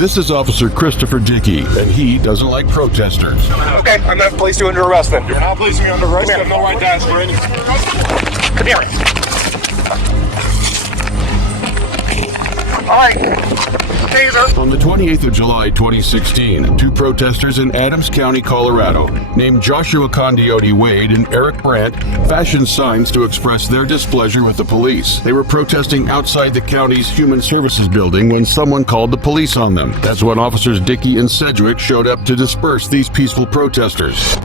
This is Officer Christopher Dickey, and he doesn't like protesters. Okay, I'm not placed you under arrest then. You're not placing me under arrest. You have no right to ask for any. Come here. All right. Taser. On the 28th of July 2016, two protesters in Adams County, Colorado, named Joshua Condiote Wade and Eric Brandt, fashioned signs to express their displeasure with the police. They were protesting outside the county's Human Services building when someone called the police on them. That's when Officers Dickey and Sedgwick showed up to disperse these peaceful protesters.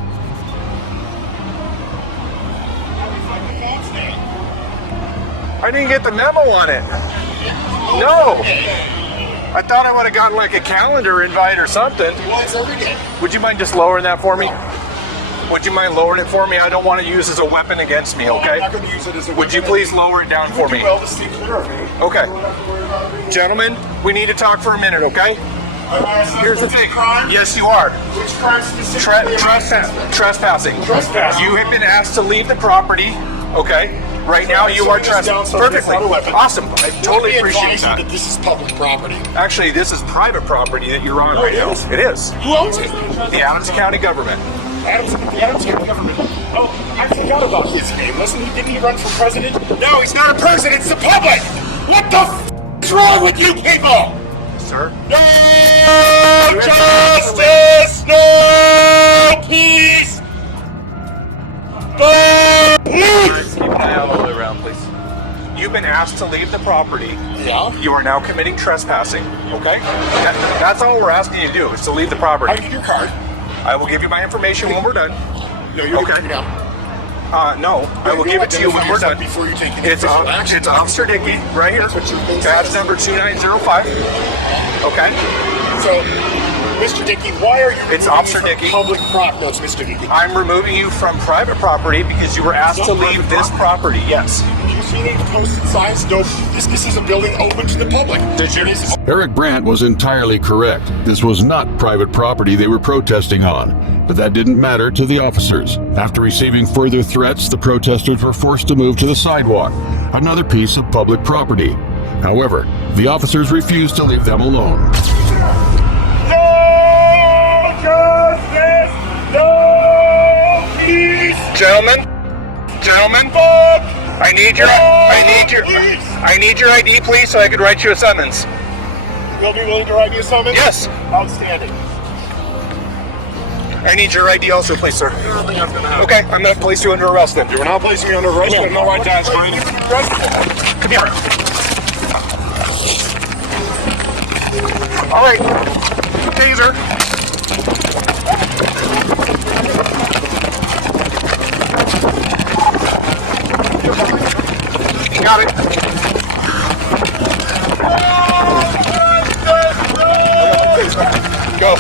I didn't get the memo on it. No. I thought I would have gotten like a calendar invite or something. Well, it's every day. Would you mind just lowering that for me? Would you mind lowering it for me? I don't want to use it as a weapon against me, okay? I'm not going to use it as a weapon. Would you please lower it down for me? Well, to stay clear of me. Okay. Gentlemen, we need to talk for a minute, okay? Here's the thing. Yes, you are. Which crime specifically? Trespassing. Trespassing. You have been asked to leave the property, okay? Right now, you are trespassing. Perfectly. Awesome. I totally appreciate that. That this is public property. Actually, this is private property that you're on right now. It is. Who owns it? The Adams County government. The Adams County government. Oh, I forgot about his name. Didn't he run for president? No, he's not a president. It's the public. What the is wrong with you people? Sir? No justice, no peace. No peace. Keep an eye out all the way around, please. You've been asked to leave the property. Yeah. You are now committing trespassing, okay? That's all we're asking you to do, is to leave the property. I need your card. I will give you my information when we're done. No, you're Okay. giving it now. No, I will give it to you when we're done. Before you take any It's official action. it's Officer Dickey, right here. That's what you've been Badge saying. number 2905. Okay? So, Mr. Dickey, why are you It's removing Officer me from Dickey. public property? No, it's Mr. Dickey. I'm removing you from private property because you were asked to leave this property. Yes. Do you see any posted signs? No, this is a building open to the public. Eric Brandt was entirely correct. This was not private property they were protesting on. But that didn't matter to the officers. After receiving further threats, the protesters were forced to move to the sidewalk, another piece of public property. However, the officers refused to leave them alone. No justice, no peace. Gentlemen, I need your ID, please, so I could write you a summons. You'll be willing to write me a summons? Yes. Outstanding. I need your ID also, please, sir. I don't think that's gonna happen. Okay, I'm going to place you under arrest then. You're not placing me under arrest. You have no right to ask for any. Come here. All right. Taser. Got it. Go.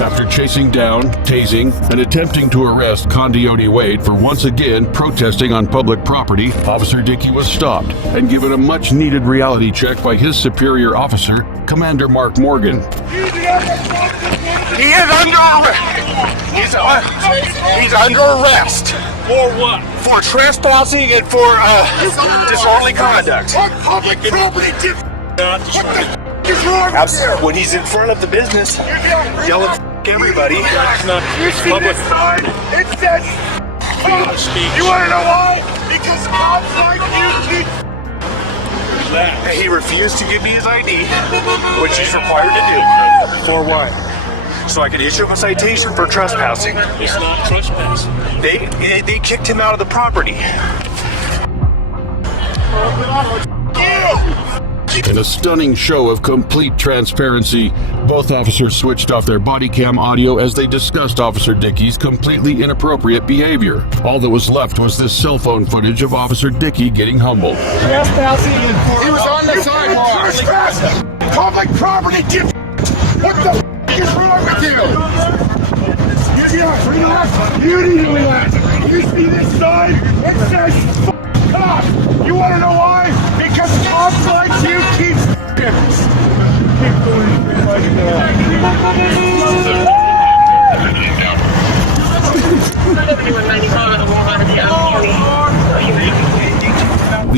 After chasing down, tasing, and attempting to arrest Condiote Wade for once again protesting on public property, Officer Dickey was stopped and given a much-needed reality check by his superior officer, Commander Mark Morgan. He is under arrest. He's under arrest. For what? For trespassing and for disorderly conduct. On public property. What the is wrong with you? When he's in front of the business, yelling everybody. It's not You see public. this sign? It says Speech. You want to know why? Because cops like you keep... That. He refused to give me his ID, which he's required to do. For what? So I could issue him a citation for trespassing. It's not trespassing. They kicked him out of the property. In a stunning show of complete transparency, both officers switched off their Bodycam audio as they discussed Officer Dickey's completely inappropriate behavior. All that was left was this cell phone footage of Officer Dickey getting humbled. Trespassing. He was on the sidewalk. Trespassing. Public property. What the is wrong with you? Relax. You need to relax. You see this sign? It says cop. You want to know why? Because cops like you keep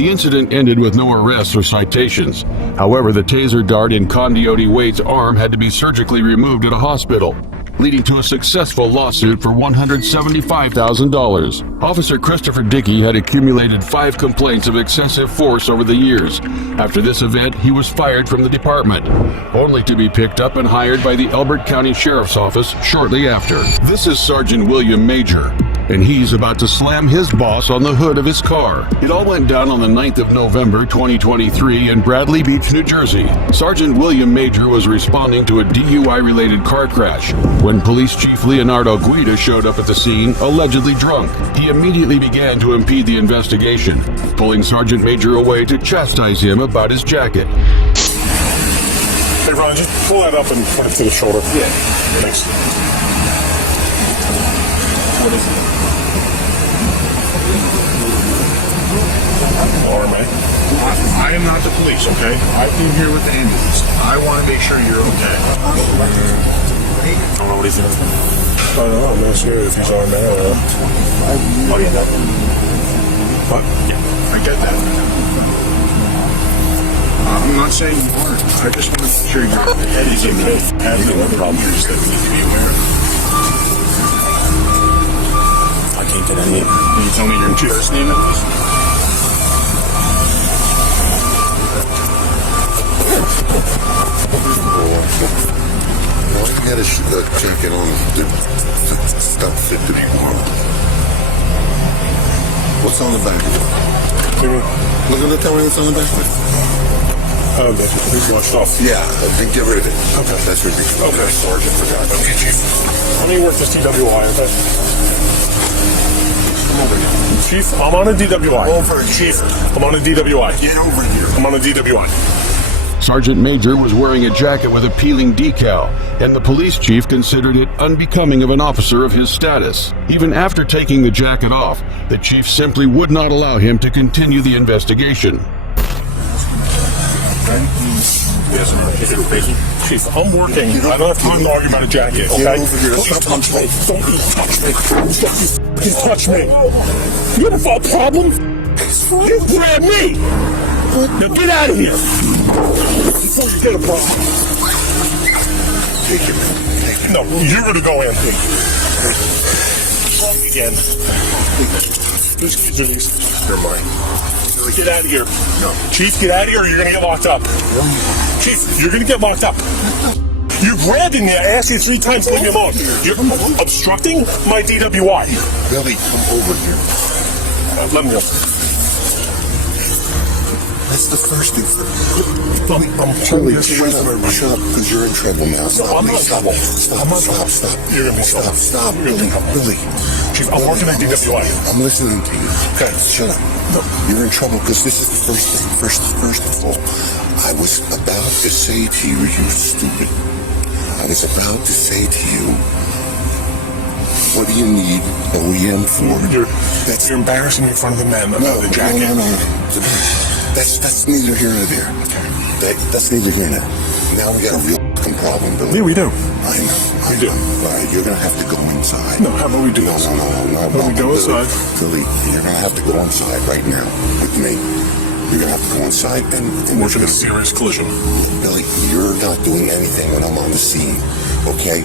The incident ended with no arrests or citations. However, the taser dart in Condiote Wade's arm had to be surgically removed at a hospital, leading to a successful lawsuit for $175,000. Officer Christopher Dickey had accumulated 5 complaints of excessive force over the years. After this event, he was fired from the department, only to be picked up and hired by the Elbert County Sheriff's Office shortly after. This is Sergeant William Major, and he's about to slam his boss on the hood of his car. It all went down on the 9th of November 2023 in Bradley Beach, New Jersey. Sergeant William Major was responding to a DUI-related car crash when Police Chief Leonardo Guida showed up at the scene, allegedly drunk. He immediately began to impede the investigation, pulling Sergeant Major away to chastise him about his jacket. Hey, Ron, just pull that up and put it to the shoulder. Yeah. Thanks. What is it? RMA. I am not the police, okay? I came here with the ambulance. I want to make sure you're okay. I don't know what he's doing. I don't know. I'm not sure if he's on now or not. Oh, yeah. What? Yeah, I get that. I'm not saying you aren't. I just want to make sure your head is okay. Have no problems that we need to be aware of. I can't get any. Can you tell me your first name at least? Why you got a jacket on the stuff fit to be warm? What's on the back? Look at the tell me what's on the back. Oh, there's more stuff. Yeah, get rid of it. Okay. That's ridiculous. Okay. Sergeant forgot. Okay, Chief. Let me work this TWI, okay? Come over here. Chief, I'm on a DWI. Over here. Chief, I'm on a DWI. Get over here. I'm on a DWI. Sergeant Major was wearing a jacket with a peeling decal, and the police chief considered it unbecoming of an officer of his status. Even after taking the jacket off, the chief simply would not allow him to continue the investigation. Chief, I'm working. I don't have time to argue about a jacket, okay? Get over here. Don't you touch me. Don't you touch me. Don't you touch me. You have a problem? You grab me. Now get out of here before you get a problem. Take him. No, you're gonna go in. Wrong again. Whose kids are these? They're mine. Get out of here. No. Chief, get out of here or you're gonna get locked up. Chief, you're gonna get locked up. You're grabbing me. I asked you 3 times to leave me alone. You're obstructing my DWI. Billy, come over here. Let me go. That's the first thing. I'm Billy, shut up, because you're in trouble now. Stop, I'm please, not stop. in trouble. Stop. You're gonna be Stop, You're gonna be Billy. Chief, I'm working at DWI. I'm listening to you. Okay. Shut up. No, you're in trouble because this is the first thing. First of all, I was about to say to you, you stupid. I was about to say to you, what do you need OEM for? You're embarrassing me in front of the men about the jacket. No. That's neither here nor there. That's neither here nor there. Now we got a real fucking problem, Billy. Yeah, we do. I know. We do. All right, you're gonna have to go inside. No, how about we do No. this? No, we go inside? Billy, you're gonna have to go inside right now with me. You're gonna have to go inside and We're in a serious collision. Billy, you're not doing anything when I'm on the scene, okay?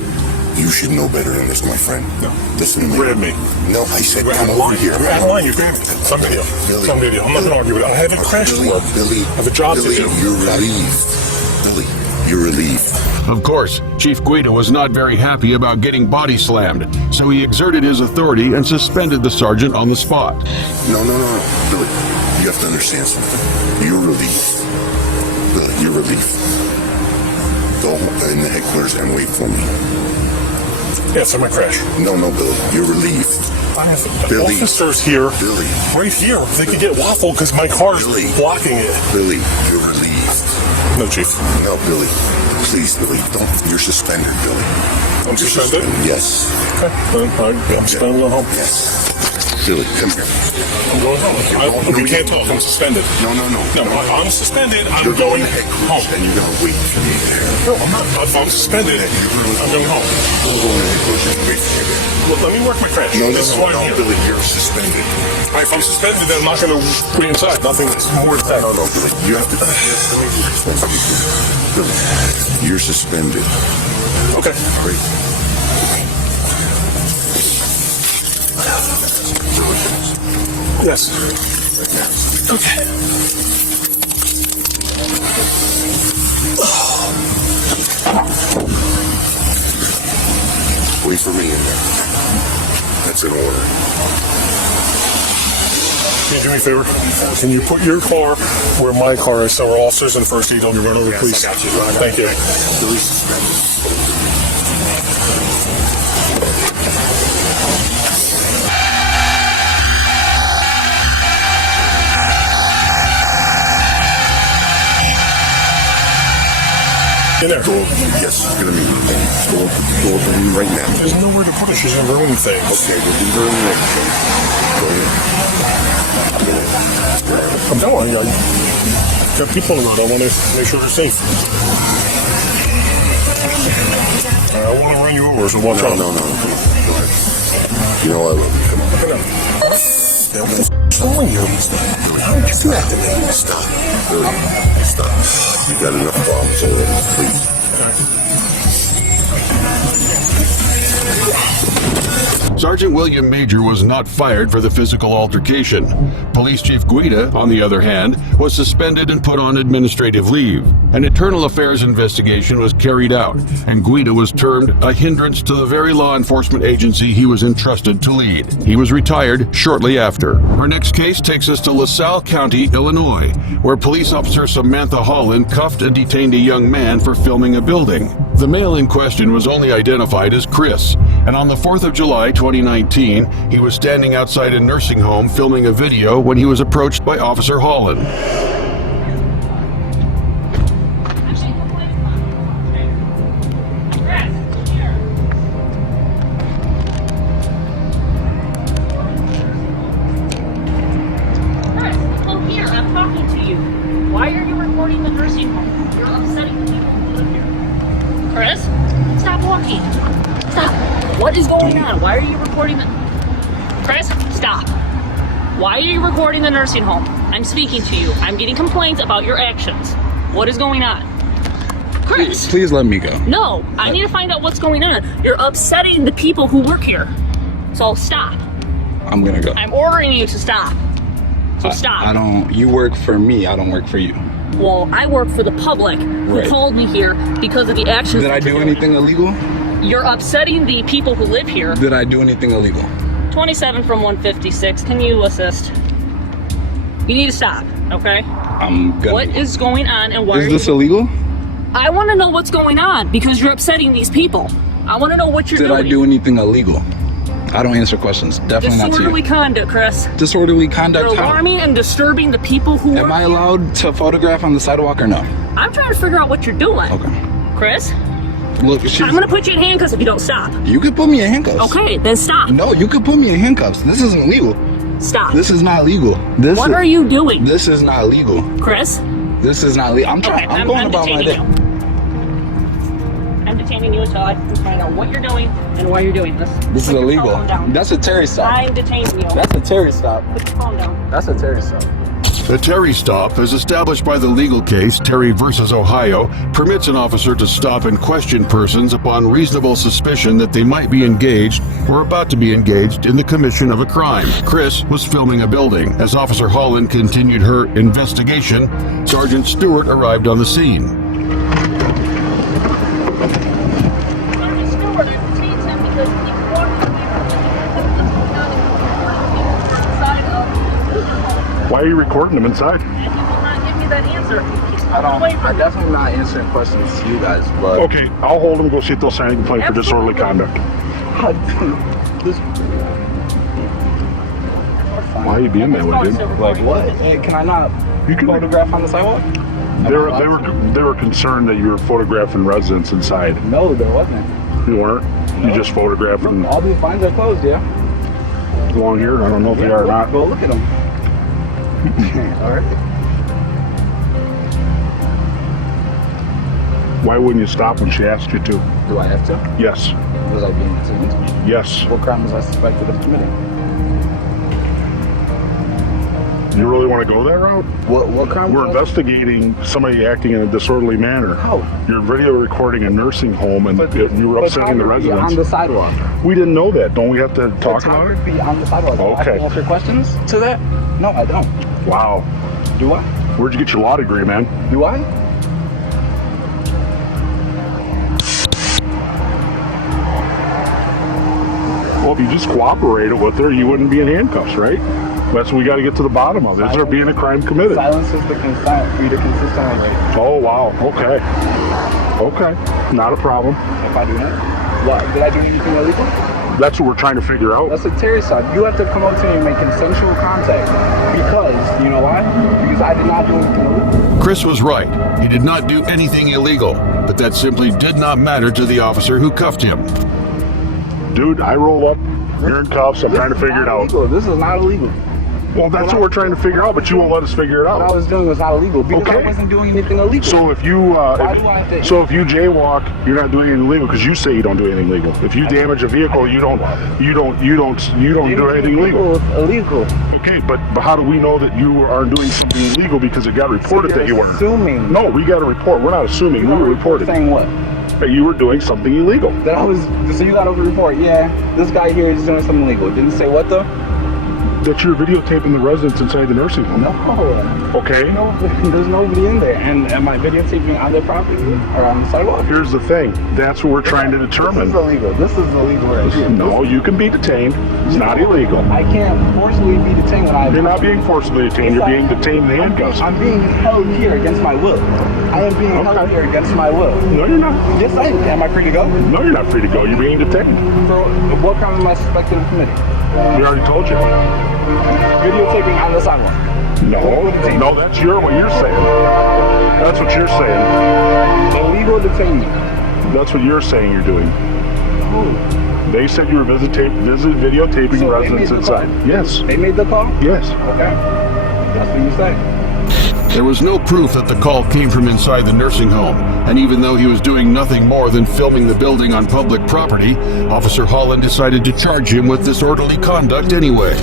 You should know better than this, my friend. No. Listen to me. Grab me. No, I said You're out come of over line. here. You're out of line. You're grabbing me. Some video. Billy. Some video. I'm not gonna argue with it. I have a crash to work. Billy, I have a job to do. You're relieved. Billy, you're relieved. Of course, Chief Guida was not very happy about getting body slammed, so he exerted his authority and suspended the sergeant on the spot. No. Billy, you have to understand something. You're relieved. Billy, you're relieved. Go in the headquarters and wait for me. Yes, I'm gonna crash. No, Billy, you're relieved. I have Billy. officers here. Billy. Right here. They could get waffled because my car's Billy. blocking it. Billy, you're relieved. No, Chief. No, Billy. Please, Billy, don't. You're suspended, Billy. I'm suspended? Yes. Okay. I'm suspended. I'm home. Yes. Billy, come here. I'm going home. We can't talk. I'm suspended. No. I'm suspended. I'm You're going going to head home. coach, and you're gonna wait for me there. No, I'm not. I'm suspended. I'm going home. You're going to head coach, and wait for me there. Look, let me work my French. No, This is why I'm here. Billy, you're suspended. All right, if I'm suspended, then I'm not going to put you inside. Nothing more than that. No, Billy, you have to. Billy, you're suspended. Okay. Great. Yes. Okay. Wait for me in there. That's an order. Can you do me a favor? Can you put your car where my car is so our officers and first aid don't run over, please? I got you. Thank you. Billy's suspended. In there. Go, yes, it's gonna be. Go over me right now. There's nowhere to put her. She's in her own thing. Okay, we'll do her next thing. Go ahead. I'm telling you, I got people on the road. I want to make sure they're safe. I don't want to run you over, so watch out. No. Come on. Go ahead. You know I love you. Come on. I'm telling you. How did you do that to me? Stop. Billy, stop. You got enough problems already. Please. Sergeant William Major was not fired for the physical altercation. Police Chief Guida, on the other hand, was suspended and put on administrative leave. An internal affairs investigation was carried out, and Guida was termed a hindrance to the very law enforcement agency he was entrusted to lead. He was retired shortly after. Our next case takes us to LaSalle County, Illinois, where police officer Samantha Holland cuffed and detained a young man for filming a building. The male in question was only identified as Chris, and on the 4th of July 2019, he was standing outside a nursing home filming a video when he was approached by Officer Holland. Why are you recording the nursing home? You're upsetting the people who live here. Chris, stop walking. Stop. What is going on? Why are you recording the... Chris, stop. Why are you recording the nursing home? I'm speaking to you. I'm getting complaints about your actions. What is going on? Chris. Please let me go. No, I need to find out what's going on. You're upsetting the people who work here. So stop. I'm gonna go. I'm ordering you to stop. So stop. I don't, you work for me, I don't work for you. Well, I work for the public who Right. called me here because of the actions. Did I do anything illegal? You're upsetting the people who live here. Did I do anything illegal? 27 from 156. Can you assist? You need to stop, okay? I'm gonna. What is going on and why Is are this you... illegal? I want to know what's going on because you're upsetting these people. I want to know what you're Did doing. I do anything illegal? I don't answer questions. Definitely not to Disorderly you. conduct, Chris. Disorderly conduct. You're How? alarming and disturbing the people who Am work I here. allowed to photograph on the sidewalk or no? I'm trying to figure out what you're doing. Okay. Chris, Look, I'm going to put you in handcuffs if you don't stop. you could put me in handcuffs. Okay, then stop. No, you could put me in handcuffs. This isn't legal. Stop. This is not legal. What are you doing? This is not legal. Chris? This is not legal. I'm trying. Okay, I'm going about my detaining day. you. I'm detaining you until I can find out what you're doing and why you're doing this. This is Put your illegal. phone down. That's a Terry stop. I'm detaining you. That's a Terry stop. Put your phone down. That's a Terry stop. The Terry stop, as established by the legal case Terry versus Ohio, permits an officer to stop and question persons upon reasonable suspicion that they might be engaged or about to be engaged in the commission of a crime. Chris was filming a building. As Officer Holland continued her investigation, Sergeant Stewart arrived on the scene. Sergeant Stewart, I detained him because he wanted to be inside of the home. Why are you recording them inside? And he will not give me that answer. He's I don't. away from I'm definitely not answering questions to you guys, but Okay, I'll hold them, go see if they'll sign a complaint for disorderly conduct. This, Why are you being that way, dude? like what? Hey, can I not You can- photograph on the sidewalk? They were concerned that you were photographing residents inside. No, there wasn't. You weren't. You just photographed them. All the fines are closed, yeah. belong here. I don't know if they are or not. Go look at them. All right. Why wouldn't you stop when she asked you to? Do I have to? Yes. Was I being detained? Yes. What crime was I suspected of committing? You really want to go that route? What crime? We're investigating somebody acting in a disorderly manner. How? You're video recording a nursing home and you were upsetting the residents. On the sidewalk. We didn't know that. Don't we have to talk about it? Photography on the sidewalk. Do I have to answer questions to that? No, I don't. Wow. Do I? Where'd you get your law degree, man? Do I? Well, if you just cooperated with her, you wouldn't be in handcuffs, right? That's what we got to get to the bottom of. Is there being a crime committed? Silence is the consent for you to consistently wait. Oh, wow. Okay. Okay. Not a problem. If I do that? What? Did I do anything illegal? That's what we're trying to figure out. That's what Terry said. You have to come up to me and make consensual contact. Because, you know why? Because I did not do anything illegal. Chris was right. He did not do anything illegal, but that simply did not matter to the officer who cuffed him. Dude, I roll up. You're in cuffs. I'm trying to figure it out. Illegal. This is not illegal. Well, that's what we're trying to figure out, but you won't let us figure it What I out. was doing was not illegal because I wasn't doing anything illegal. So if you jaywalk, you're not doing anything illegal because you say you don't do anything illegal. If you damage a vehicle, you don't do anything illegal. Illegal. Okay, but how do we know that you are doing something illegal because it got reported that you were? Assuming. No, we got a report. We're not assuming. We were reported Saying what? that you were doing something illegal. That I was. So you got a report? Yeah. This guy here is doing something illegal. Didn't say what though? That you're videotaping the residents inside the nursing home. No. Okay. No, there's nobody in there. And am I videotaping on their property or on the sidewalk? Here's the thing. That's what we're trying to determine. This is illegal. This is illegal right here. No, you can be detained. It's not illegal. I can't forcibly be detained when I. You're not being forcibly detained. You're being detained in handcuffs. I'm being held here against my will. I am being held here against my will. No, you're not. Yes, I am. Am I free to go? No, you're not free to go. You're being detained. So, what crime am I suspected of committing? We already told you. Videotaping on the sidewalk. No, that's what you're saying. That's what you're saying. Illegal detainment. That's what you're saying you're doing. They said you were videotaping So residents inside. Yes. They made the call? Yes. Okay. That's what you say. There was no proof that the call came from inside the nursing home, and even though he was doing nothing more than filming the building on public property, Officer Holland decided to charge him with disorderly conduct anyway.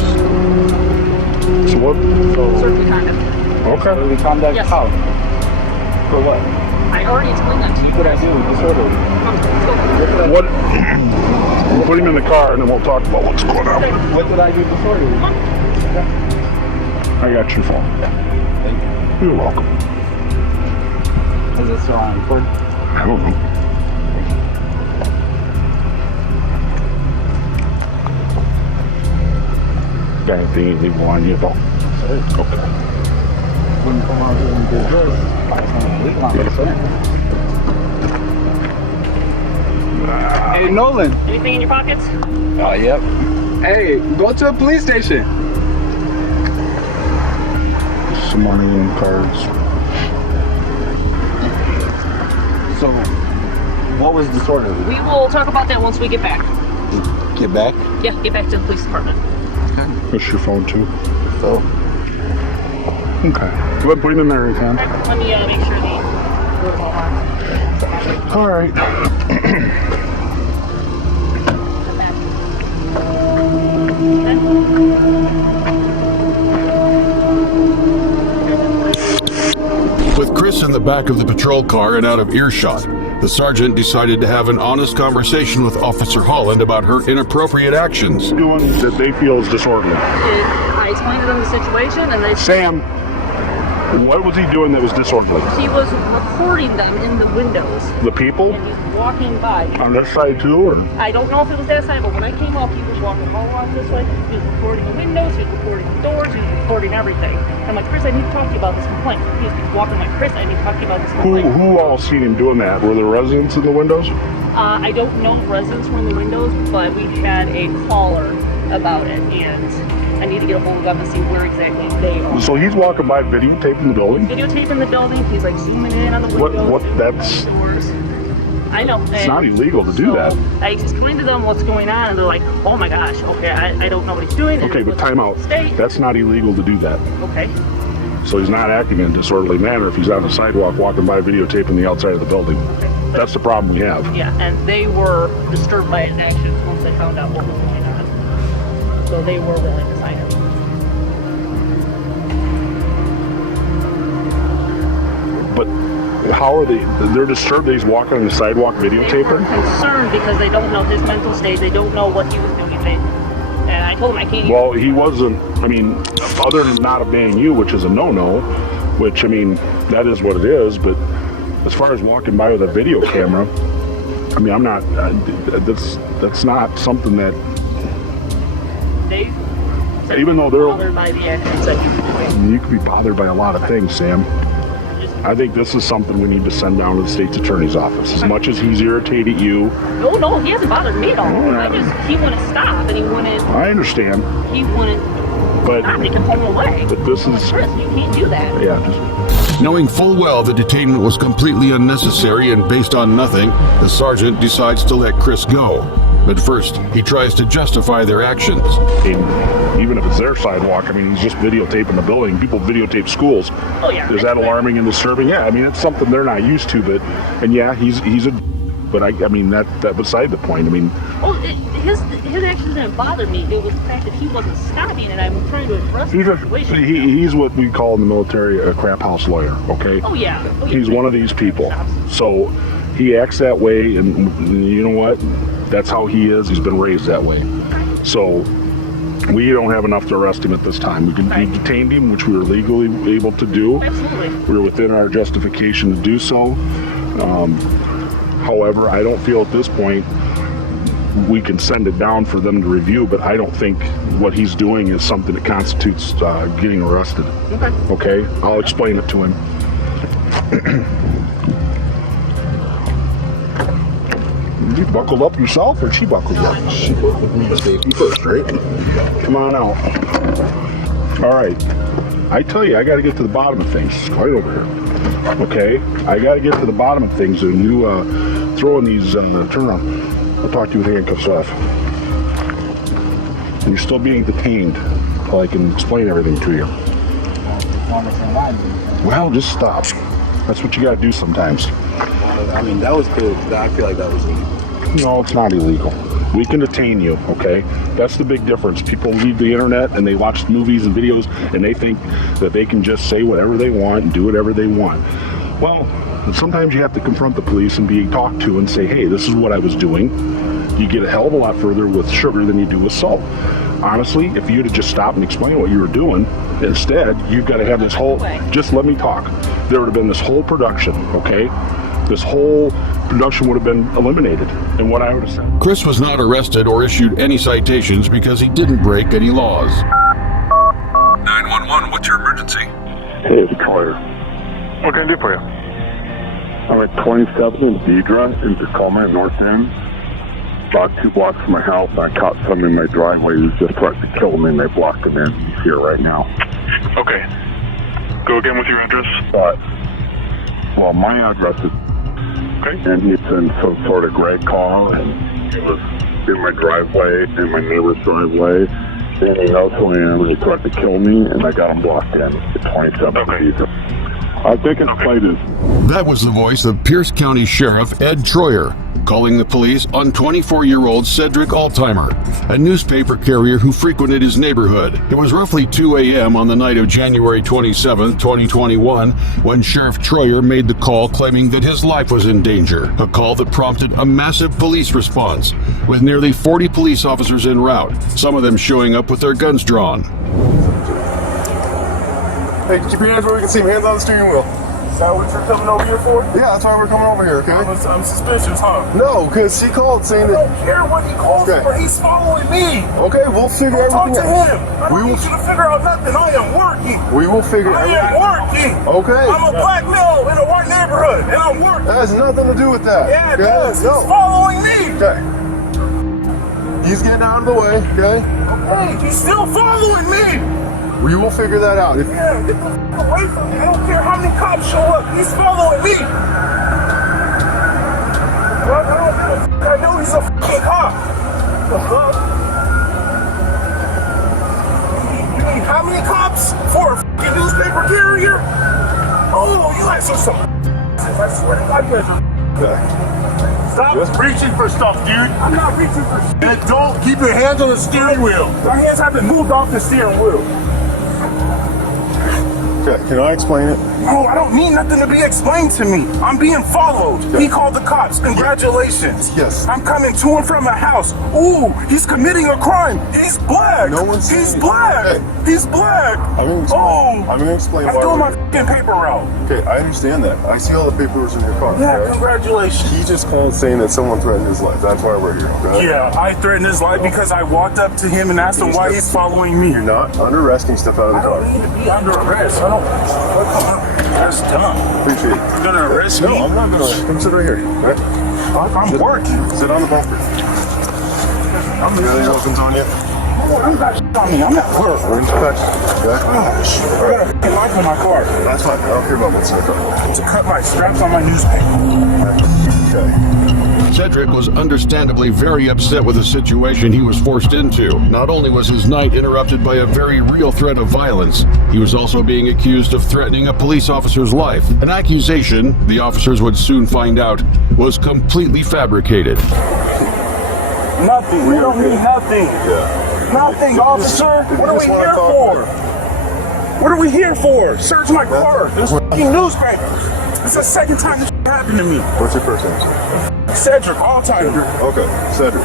So what? Disorderly conduct. Okay. Disorderly conduct? Yes. How? For what? I already explained that to you. What did I do? Disorderly. What? We'll put him in the car and then we'll talk about what's going on. What did I do disorderly? I got your phone. Thank you. You're welcome. Is it still on record? I don't know. Got anything illegal on you, though? Okay. Wouldn't come out here and do this. Legal on this, Hey, Nolan. Anything in your pockets? Oh, yep. Hey, go to a police station. Some money and cards. So, what was disorderly? We will talk about that once we get back. Get back? Yeah, get back to the police department. That's your phone, too. So, Okay. Go ahead, put it in there, Ethan. Let me make sure the door's all locked. All right. With Chris in the back of the patrol car and out of earshot, the sergeant decided to have an honest conversation with Officer Holland about her inappropriate actions. Doing that they feel is disorderly. I explained to them the situation, and they Sam, what was he doing that was disorderly? he was recording them in the windows, The people and he's walking by. on this side too, or? I don't know if it was that side, but when I came up, he was walking all along this way. He was recording the windows, he was recording the doors, he was recording everything. I'm like, Chris, I need to talk to you about this complaint. He was walking like, Chris, I need to talk to you about this complaint. Who all seen him doing that? Were the residents in the windows? I don't know if residents were in the windows, but we had a caller about it, and I need to get a hold of them and see where exactly they are. So he's walking by videotaping the building? Videotaping the building, he's like zooming in on the windows. What that's doors. I know. It's not illegal to do that. I explained to them what's going on, and they're like, oh my gosh, okay, I don't know what he's doing. Okay, but time out. That's not illegal to do that. Okay. So he's not acting in a disorderly manner if he's on the sidewalk walking by videotaping the outside of the building. Okay. That's the problem we have. Yeah, and they were disturbed by his actions once they found out what was going on. So they were willing to sign him. But how are they? They're disturbed that he's walking on the sidewalk They were videotaping? concerned because they don't know his mental state. They don't know what he was doing. And I told him I can't. Well, he wasn't, I mean, other than not obeying you, which is a no-no, which, I mean, that is what it is, but as far as walking by with a video camera, I mean, I'm not, that's not something that, They even though they're, bothered by the actions that he was doing. you could be bothered by a lot of things, Sam. I think this is something we need to send down to the state's attorney's office. As much as he's irritated you. No, he hasn't bothered me at all. He wouldn't stop, and he wouldn't. I understand. He wouldn't. But Stop, he can pull him away. But this is. Chris, you can't do that. Yeah, just. Knowing full well the detainment was completely unnecessary and based on nothing, the sergeant decides to let Chris go. But first, he tries to justify their actions. Even if it's their sidewalk, I mean, he's just videotaping the building. People videotape schools. Oh, yeah. Is that alarming and disturbing? Yeah, I mean, it's something they're not used to, but, and yeah, he's a, but I mean, that beside the point. I mean. Well, his actions didn't bother me. It was the fact that he wasn't stopping, and I'm trying to address the situation. He's what we call in the military a crap house lawyer, okay? Oh, yeah. He's one of these people. So he acts that way, and you know what? That's how he is. He's been raised that way. So we don't have enough to arrest him at this time. We detained him, which we were legally able to do. Absolutely. We were within our justification to do so. However, I don't feel at this point we can send it down for them to review, but I don't think what he's doing is something that constitutes getting arrested. Okay? I'll explain it to him. You buckled up yourself, or she buckled up? She buckled me, safety first, right? Come on out. All right. I tell you, I got to get to the bottom of things. It's quite over here. Okay? I got to get to the bottom of things. And you throwing these, turn around. I'll talk to you with handcuffs off. And you're still being detained until I can explain everything to you. Well, just stop. That's what you got to do sometimes. I mean, that was good. I feel like that was illegal. No, it's not illegal. We can detain you, okay? That's the big difference. People leave the internet and they watch movies and videos and they think that they can just say whatever they want and do whatever they want. Well, sometimes you have to confront the police and be talked to and say, hey, this is what I was doing. You get a hell of a lot further with sugar than you do with salt. Honestly, if you'd have just stopped and explained what you were doing, instead, you've got to have this whole, just let me talk. There would have been this whole production, okay? This whole production would have been eliminated, and what I would have said. Chris was not arrested or issued any citations because he didn't break any laws. 911, what's your emergency? Hey, it's Troyer. What can I do for you? I'm at 27 in Deidre in Tacoma, North End. About 2 blocks from my house, I caught someone in my driveway who's just threatened to kill me, and they blocked him in. He's here right now. Okay. Go again with your address. Well, my address is... Okay. And he's in some sort of gray car, and he was in my driveway, in my neighbor's driveway, and he knows who I am, and he tried to kill me, and I got him blocked in at 27 Deidre. I think his plate is... That was the voice of Pierce County Sheriff Ed Troyer, calling the police on 24-year-old Cedric Altimer, a newspaper carrier who frequented his neighborhood. It was roughly 2 a.m. on the night of January 27, 2021, when Sheriff Troyer made the call claiming that his life was in danger, a call that prompted a massive police response, with nearly 40 police officers en route, some of them showing up with their guns drawn. Hey, keep your hands where we can see him. Hands on the steering wheel. Is that what you're coming over here for? Yeah, that's why we're coming over here, okay? I'm suspicious, huh? No, because he called saying I that... don't care what he calls for. He's following me. Okay, we'll figure Talk everything to him. out. I don't need you to figure out nothing. I am working. We will figure I everything am working. Okay. I'm a black male in a white neighborhood, and I'm working. That has nothing to do with that. Yeah, it okay? does. He's following me. Okay. He's getting out of the way, okay? Okay, he's still following me. We will figure that out. Yeah, get the f away from me. I don't care how many cops show up. He's following me. I know he's a fucking cop. The fuck? You need how many cops for a fucking newspaper carrier? Oh, you guys are some. I swear to God, you guys are. Stop reaching for stuff, dude. I'm not reaching for shit. And don't keep your hands on the steering wheel. My hands haven't moved off the steering wheel. Okay, can I explain it? No, I don't need nothing to be explained to me. I'm being followed. He called the cops. Congratulations. Yes. I'm coming to and from a house. Ooh, he's committing a crime. He's black. No one's He's saying black. that. He's black. I'm gonna explain. Oh, I'm gonna explain I'm why doing we're my here. fucking paper route. Okay, I understand that. I see all the papers in your car. Yeah, okay? congratulations. He just called saying that someone threatened his life. That's why we're here. Okay? Yeah, I threatened his life because I walked up to him and asked him why he's following me. You're not under arrest and stuff out of the I car. don't need to be under arrest. I don't. That's dumb. Appreciate it. You're gonna arrest me? No, I'm not gonna arrest you. Come sit right here. Right? I'm working. Sit on the bumper. I'm You got any weapons on you? I got shit on me. I'm at work. We're inspection. Okay? Oh, shit. I got a fucking knife in my car That's fine. I don't care about what's in the car. to cut my straps on my newspaper. Okay. Cedric was understandably very upset with the situation he was forced into. Not only was his night interrupted by a very real threat of violence, he was also being accused of threatening a police officer's life. An accusation, the officers would soon find out, was completely fabricated. Nothing. We don't need nothing. Yeah. Nothing, officer. What are we just wanna here talk for? What are we here for? Search my car. This fucking newspaper. It's the second time this happened to me. What's your first name? Cedric, all time. Okay, Cedric.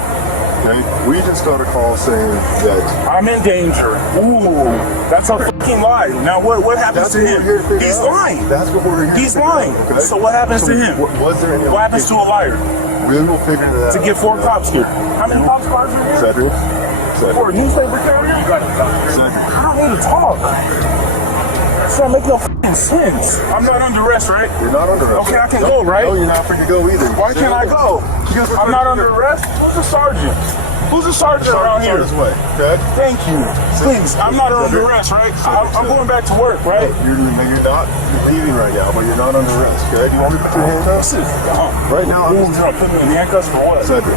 Okay, we just got a call saying that I'm in danger. Ooh, that's a fucking lie. Now what happens to him? He's lying. That's what we're here to He's figure out, lying. okay? So what happens to him? Was there any What happens to a liar? We will figure that out. To get 4 cops here. How many cops are here? Cedric. For a Cedric. newspaper carrier? Cedric. I don't need to talk. It's not making no fucking sense. I'm not under arrest, right? You're not under arrest. Okay, I can go, right? No, you're not free to go either. Why can't I go? Because we're I'm not trying to under arrest. Who's the sergeant? Who's the sergeant around Sergeant's here? on his way, okay? Thank you. Please, I'm not under arrest, right? I'm going back to work, right? You're not leaving right now, but you're not under arrest, okay? Do you want me to put your handcuffs? Right now, You're gonna put me in handcuffs for what? Cedric.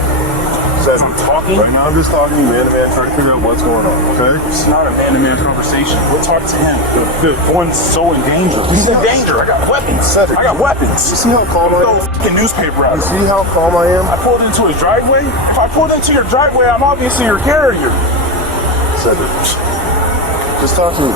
I'm talking? Right now, I'm just talking to you, man to man, trying to figure out what's going on, okay? It's not a man-to-man conversation. We'll talk to him. The one's so in danger. He's in danger. I got weapons. Cedric. I got weapons. You see how calm I Throw am? a fucking newspaper out. You see how calm I am? I pulled into his driveway. If I pulled into your driveway, I'm obviously your carrier. Cedric. Just talk to me,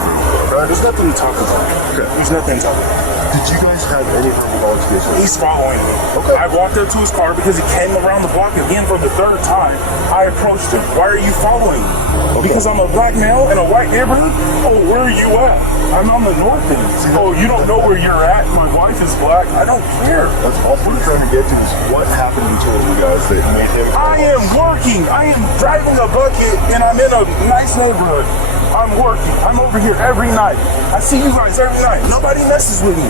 okay? There's nothing to talk about. Okay. There's nothing to talk about. Did you guys have any harmful altercations? He's following me. Okay. I walked up to his car because he came around the block again for the 3rd time. I approached him. Why are you following me? Because I'm a black male in a white neighborhood? Oh, where are you at? I'm on the north end. Oh, you don't know where you're at? My wife is black. I don't care. That's all we're trying to get to is what happened between you guys that made him... I am working. I am driving a bucket and I'm in a nice neighborhood. I'm working. I'm over here every night. I see you guys every night. Nobody messes with me.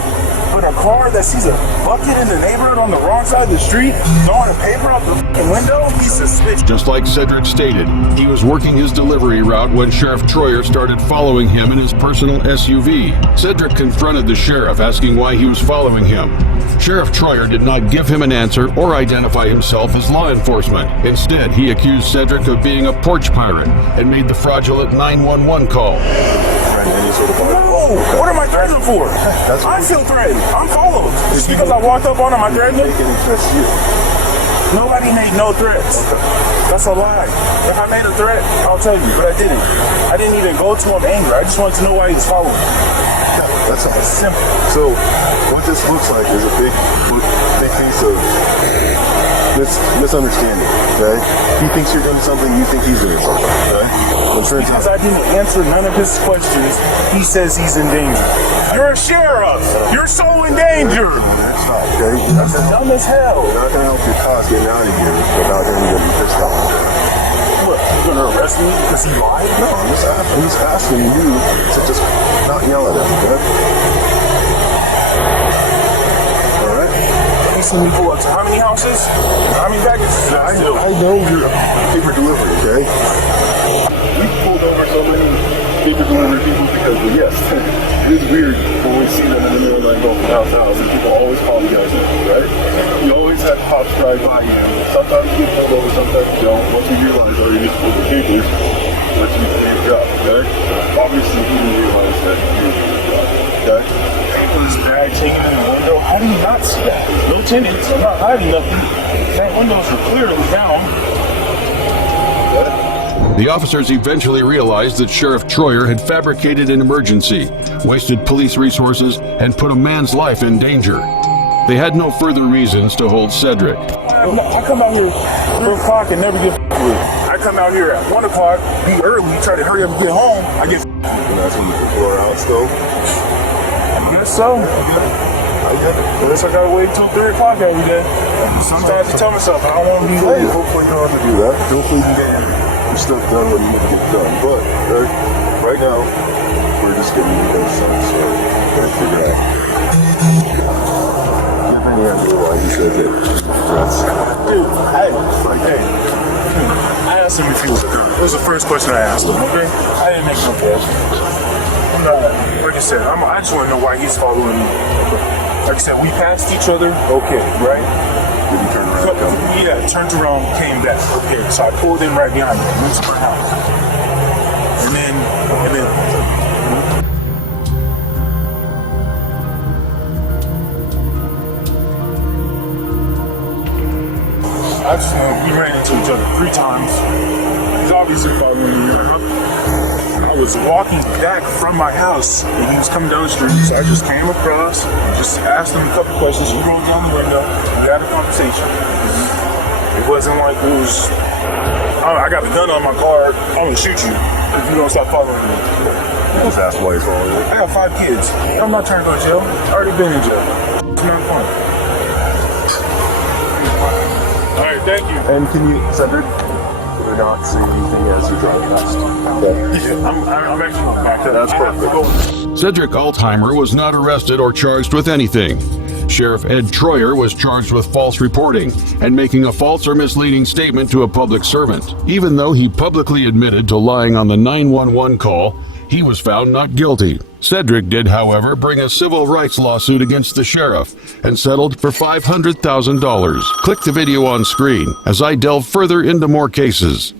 But a car that sees a bucket in the neighborhood on the wrong side of the street, throwing a paper out the fucking window, he's suspicious. Just like Cedric stated, he was working his delivery route when Sheriff Troyer started following him in his personal SUV. Cedric confronted the sheriff, asking why he was following him. Sheriff Troyer did not give him an answer or identify himself as law enforcement. Instead, he accused Cedric of being a porch pirate and made the fraudulent 911 call. No! What am I threatened for? I feel threatened. I'm followed. Just because I walked up on him, I threatened him? Nobody made no threats. That's a lie. If I made a threat, I'll tell you, but I didn't. I didn't even go to him angry. I just wanted to know why he was following me. That's all. Simple. So, what this looks like is a big piece of misunderstanding, okay? He thinks you're doing something, you think he's doing something, okay? Because I didn't answer none of his questions, he says he's in danger. You're a sheriff. You're so in danger. That's not, okay? That's dumb as hell. You're not going to help your cause getting out of here without him getting pissed off. What, you gonna arrest me because he lied? No, I'm just asking you to just not yell at him, okay? Alright? You see me pull up to how many houses? How many packages? I know you're a paper delivery, okay? We've pulled over so many paper delivery people because, well, yes, it is weird when we see them in the middle of the night going from house to house and people always apologize, right? You always had cops drive by you. Sometimes you get pulled over, sometimes you don't. Once you realize, oh, you need to pull the papers, let's you do your job, okay? Obviously, you didn't realize that you were doing your job, okay? People's bags hanging in the window. How do you not see that? No tenants. I'm not hiding nothing. That windows were clearly down. The officers eventually realized that Sheriff Troyer had fabricated an emergency, wasted police resources, and put a man's life in danger. They had no further reasons to hold Cedric. I come out here 4 o'clock and never get with. I come out here at 1 o'clock, be early, try to hurry up and get home. I get And that's when the 4 hours still. I guess so. I get it. Unless I gotta wait until 3 o'clock every day. Sometimes I tell myself I don't want to be late. Hopefully you don't have to do that. Hopefully you can get your stuff done when you need to get done. But right now, we're just getting you those things. So we're gonna figure it out. Give any idea why he said that? Dude, I asked him if he was a gun. That was the first question I asked him, okay? I didn't make no guess. I'm not, like I said, I just want to know why he's following me. Like I said, we passed each other, okay, right? Did he turn around and come? Yeah, turned around, came back. Okay, so I pulled in right behind him, went to my house. And then I just know we ran into each other 3 times. He's obviously following me. I was walking back from my house and he was coming down the street, so I just came across, just asked him a couple questions. He rolled down the window, we had a conversation. It wasn't like it was, I got a gun on my car, I'm gonna shoot you if you don't stop following me. Just ask why he's following you. I got 5 kids. I'm not trying to go to jail. I already been in jail. It's not fun. Alright, thank you. And can you, Cedric? Or not say anything as you drive past? Okay. Yeah, I'm actually going back to that. That's perfect. Cedric Altheimer was not arrested or charged with anything. Sheriff Ed Troyer was charged with false reporting and making a false or misleading statement to a public servant. Even though he publicly admitted to lying on the 911 call, he was found not guilty. Cedric did, however, bring a civil rights lawsuit against the sheriff and settled for $500,000. Click the video on screen as I delve further into more cases.